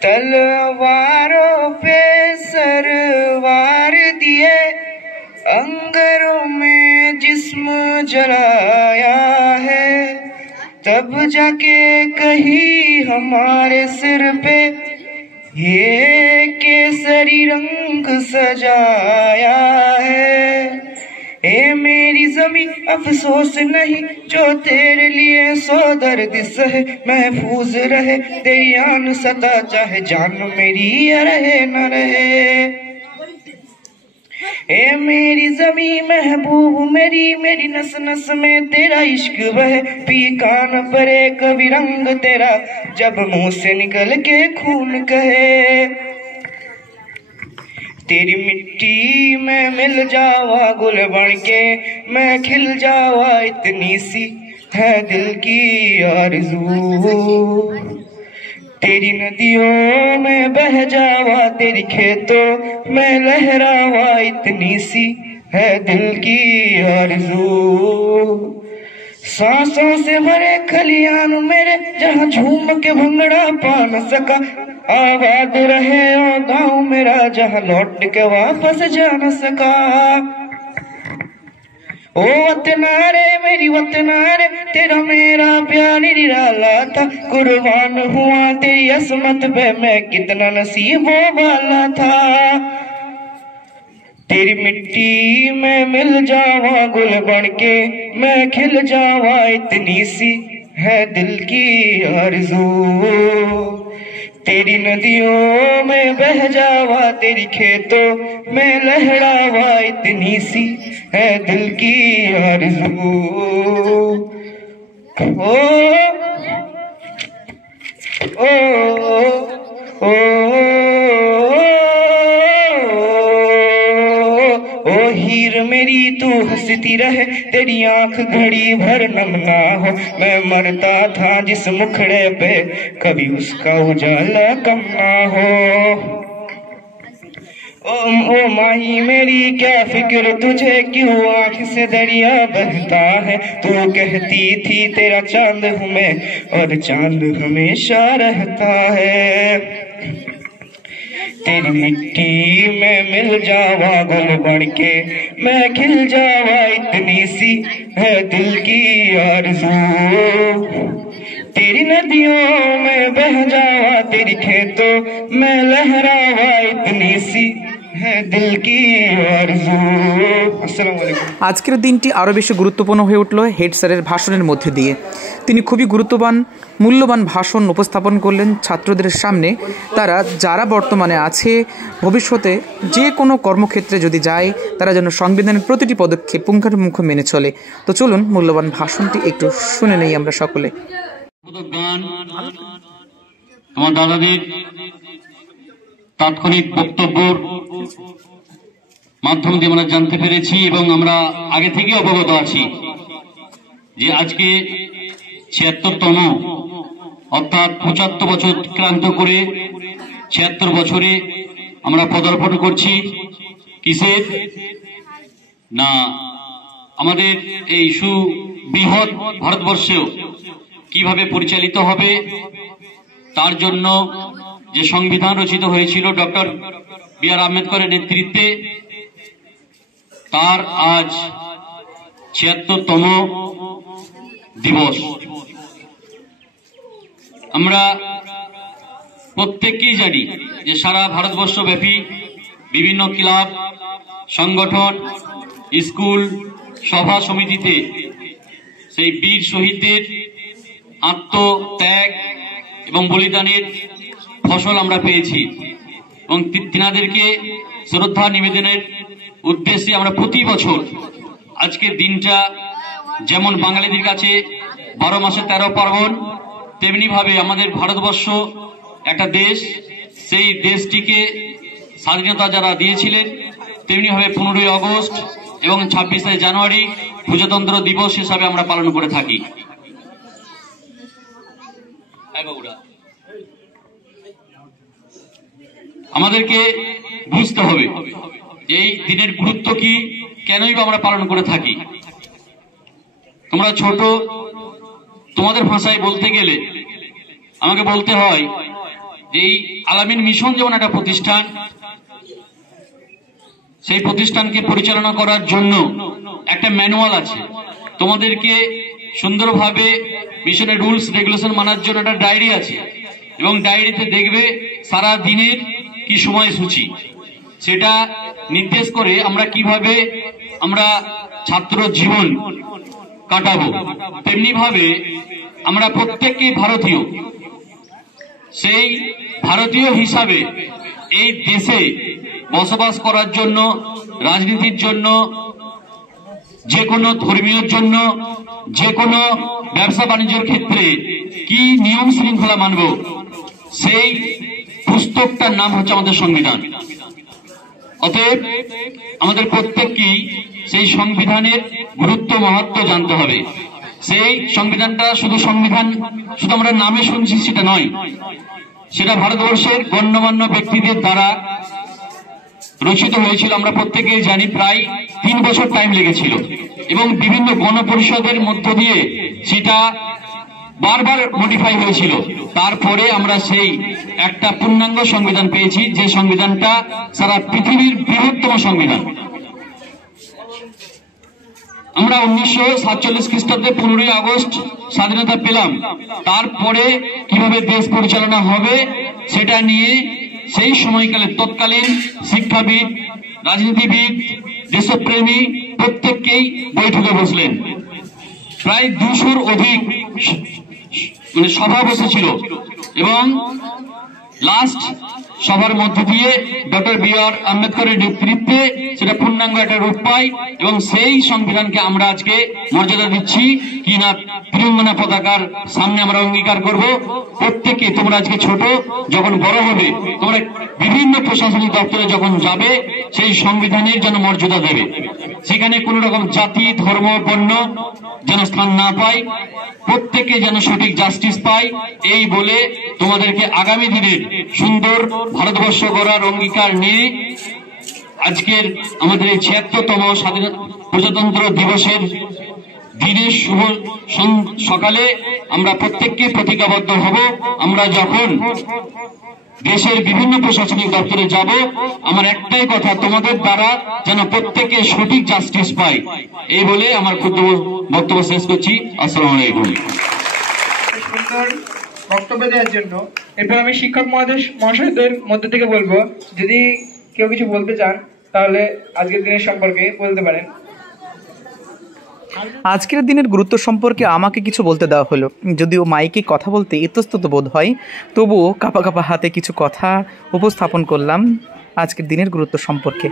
तलवारों पे सरवार दिए, अंगरों में जिस्म जलाया है, तब जाके कहीं हमारे सिर पे ये केसरी रंग सजाया है। ए मेरी ज़मी अफसोस नहीं जो तेरे लिए सो दर्द सहे, महफूज रहे तेरी आन सता चाहे जान मेरी रहे न रहे। ए मेरी ज़मी महबूब मेरी नस नस में तेरा इश्क बहे, पी कान परे कभी रंग तेरा जब मुंह से निकल के खून कहे। तेरी मिट्टी में मिल जावा गुल बन के, मैं खिल जावा इतनी सी है दिल की आरज़ू। तेरी नदियों में बह जावा, तेरी खेतों में लहरावा इतनी सी है दिल की आरज़ू। सांसों से भरे खलियान मेरे जहाँ झूम के भंगड़ा पा न सका, आबाद रहे ओ गाँव मेरा जहाँ लौट के वापस जा न सका। ओ वतना रे मेरी वतना रे, तेरा मेरा प्यार निराला था, कुर्बान हुआ तेरी असमत पे मैं कितना नसीबों वाला था। तेरी मिट्टी में मिल जावा गुल बन के, मैं खिल जावा इतनी सी है दिल की आरज़ू। तेरी नदियों में बह जावा, तेरी खेतों में लहरावा इतनी सी है दिल की आरज़ू। ओ ओ ओ हीर मेरी तू हंसती रहे, तेरी आंख घड़ी भर नम ना हो, मैं मरता था जिस मुखड़े पे कभी उसका उजाला कम ना हो। ओ माही मेरी क्या फिक्र तुझे, क्यों आंख से दरिया बहता है, तू कहती थी तेरा चांद हूँ मैं और चांद हमेशा रहता है। तेरी मिट्टी में मिल जावा गुल बन के, मैं खिल जावा इतनी सी है दिल की आरज़ू। तेरी नदियों में बह जावा, तेरी खेतों में लहरावा इतनी सी है दिल की आरज़ू। अस्सलामु आलैकुम। আজকের দিনটি আরও বেশি গুরুত্বপূর্ণ হয়ে উঠল হেড স্যারের ভাষণের মধ্যে দিয়ে। তিনি খুবই মূল্যবান ভাষণ উপস্থাপন করলেন ছাত্রদের সামনে। তারা যারা বর্তমানে আছে, ভবিষ্যতে যে কোনো কর্মক্ষেত্রে যদি যায়, তারা যেন সংবিধানের প্রতিটি পদক্ষেপ পুঙ্খানুপুঙ্খ মেনে চলে। তো চলুন মূল্যবান ভাষণটি একটু শুনে নেই আমরা সকলে। আমার দাদাদের তাৎক্ষণিক বক্তব্যের মাধ্যম দিয়ে আমরা জানতে পেরেছি এবং আমরা আগে থেকে অবগত আছি যে আজকে ৭৬তম অর্থাৎ ৭৫ বছর অতিক্রান্ত করে ৭৬ বছরে আমরা পদার্পণ করছি। কিসের না, আমাদের এই সুবৃহৎ ভারতবর্ষেও কিভাবে পরিচালিত হবে তার জন্য যে সংবিধান রচিত হয়েছিল ডক্টর বি.আর. আম্বেদকরের নেতৃত্বে, তার আজ ৭৬তম দিবস। আমরা প্রত্যেকেই জানি যে সারা ভারতবর্ষব্যাপী বিভিন্ন ক্লাব, সংগঠন, স্কুল, সভা সমিতিতে সেই বীর শহীদদের আত্মত্যাগ এবং বলিদানের ফসল আমরা পেয়েছি এবং তিনাদেরকে শ্রদ্ধা নিবেদনের উদ্দেশ্যে আমরা প্রতি বছর আজকের দিনটা যেমন বাঙালিদের কাছে 12 মাসে 13 পার্বণ, তেমনি ভাবে আমাদের ভারতবর্ষ একটা দেশ, সেই দেশটিকে স্বাধীনতা যারা দিয়েছিলেন তেমনি ভাবে 15ই আগস্ট এবং 26শে জানুয়ারি প্রজাতন্ত্র দিবস হিসাবে আমরা পালন করে থাকি। আমাদেরকে বুঝতে হবে এই দিনের গুরুত্ব কি, কেনই বা আমরা পালন করে থাকি। তোমরা ছোট, তোমাদের ভাষায় বলতে গেলে আমাকে বলতে হয় এই আলামিন মিশন যেমন একটা প্রতিষ্ঠান, সেই প্রতিষ্ঠানকে পরিচালনা করার জন্য একটা ম্যানুয়াল আছে। তোমাদেরকে সুন্দরভাবে মিশনের রুলস রেগুলেশন মানার জন্য একটা ডায়েরি আছে, এবং ডায়েরিতে দেখবে সারা দিনের কি সময়সূচি, সেটা নির্দেশ করে আমরা কিভাবে আমরা ছাত্র জীবন কাটাবো। তেমনি ভাবে আমরা প্রত্যেককেই ভারতীয়, সেই ভারতীয় হিসাবে এই দেশে বসবাস করার জন্য, রাজনীতির জন্য, যে কোনো ধর্মীয় জন্য, যে কোনো ব্যবসা বাণিজ্যের ক্ষেত্রে কি নিয়ম শৃঙ্খলা মানব, সেই পুস্তকটার নাম হচ্ছে আমাদের সংবিধান। অতএব আমাদের প্রত্যেককেই সেই সংবিধানের গুরুত্ব মাহাত্ম্য জানতে হবে। সেই সংবিধানটা শুধু সংবিধান শুধু আমরা নামে শুনছি সেটা নয়, সেটা ভারতবর্ষের গণ্যমান্য ব্যক্তিদের দ্বারা রচিত হয়েছিল। আমরা প্রত্যেকেই জানি প্রায় 3 বছর টাইম লেগেছিল, এবং বিভিন্ন গণপরিষদের মধ্য দিয়ে সেটা বারবার মডিফাই হয়েছিল। তারপরে আমরা সেই একটা পূর্ণাঙ্গ সংবিধান পেয়েছি, যে সংবিধানটা সারা পৃথিবীর বৃহত্তম সংবিধান। আমরা 1947 খ্রিস্টাব্দে 15ই আগস্ট স্বাধীনতা পেলাম। তারপরে কিভাবে দেশ পরিচালনা হবে সেটা নিয়ে সেই সময়কালে তৎকালীন শিক্ষাবিদ, রাজনীতিবিদ, দেশপ্রেমী প্রত্যেককেই বৈঠকে বসলেন। প্রায় 200-র অধিক সভা বসেছিল, এবং লাস্ট সবার মধ্য দিয়ে ডক্টর বি.আর. আম্বেদকরের নেতৃত্বে সেটা পূর্ণাঙ্গ একটা রূপ পায়, এবং সেই সংবিধানকে আমরা আজকে মর্যাদা দিচ্ছি কিনা ত্রিরঙ্গনা পতাকার সামনে আমরা অঙ্গীকার করব। প্রত্যেকে তোমরা আজকে ছোট, যখন বড় হবে তোমরা বিভিন্ন প্রশাসনিক দপ্তরে যখন যাবে সেই সংবিধানের যেন মর্যাদা দেবে, সেখানে কোন রকম জাতি, ধর্ম, বর্ণ যেন স্থান না পায়, প্রত্যেকে যেন সঠিক জাস্টিস পায়। এই বলে তোমাদেরকে আগামী দিনের সুন্দর ভারতবর্ষ গড়ার অঙ্গীকার নিয়ে আজকের আমাদের এই 76তম প্রজাতন্ত্র দিবসের দিনের শুভ সকালে আমরা প্রত্যেককে প্রতিজ্ঞাবদ্ধ হব। আমরা যখন দেশের বিভিন্ন প্রশাসনিক দপ্তরে যাব, আমার একটাই কথা, তোমাদের দ্বারা যেন প্রত্যেকে সঠিক জাস্টিস পায়। এই বলে আমার ক্ষুদ্র বক্তব্য শেষ করছি। আসসালামু আলাইকুম। সুন্দর বক্তব্য দেওয়ার জন্য এরপর আমি শিক্ষক মহাশয়দের মধ্যে থেকে বলবো, যদি কেউ কিছু বলতে চান তাহলে আজকের দিনের সম্পর্কে বলতে পারেন। আজকের দিনের গুরুত্ব সম্পর্কে আমাকে কিছু বলতে দেওয়া হলো, যদিও মাইকে কথা বলতে ইতস্তত বোধ হয়, তবুও কাঁপা কাঁপা হাতে কিছু কথা উপস্থাপন করলাম আজকের দিনের গুরুত্ব সম্পর্কে।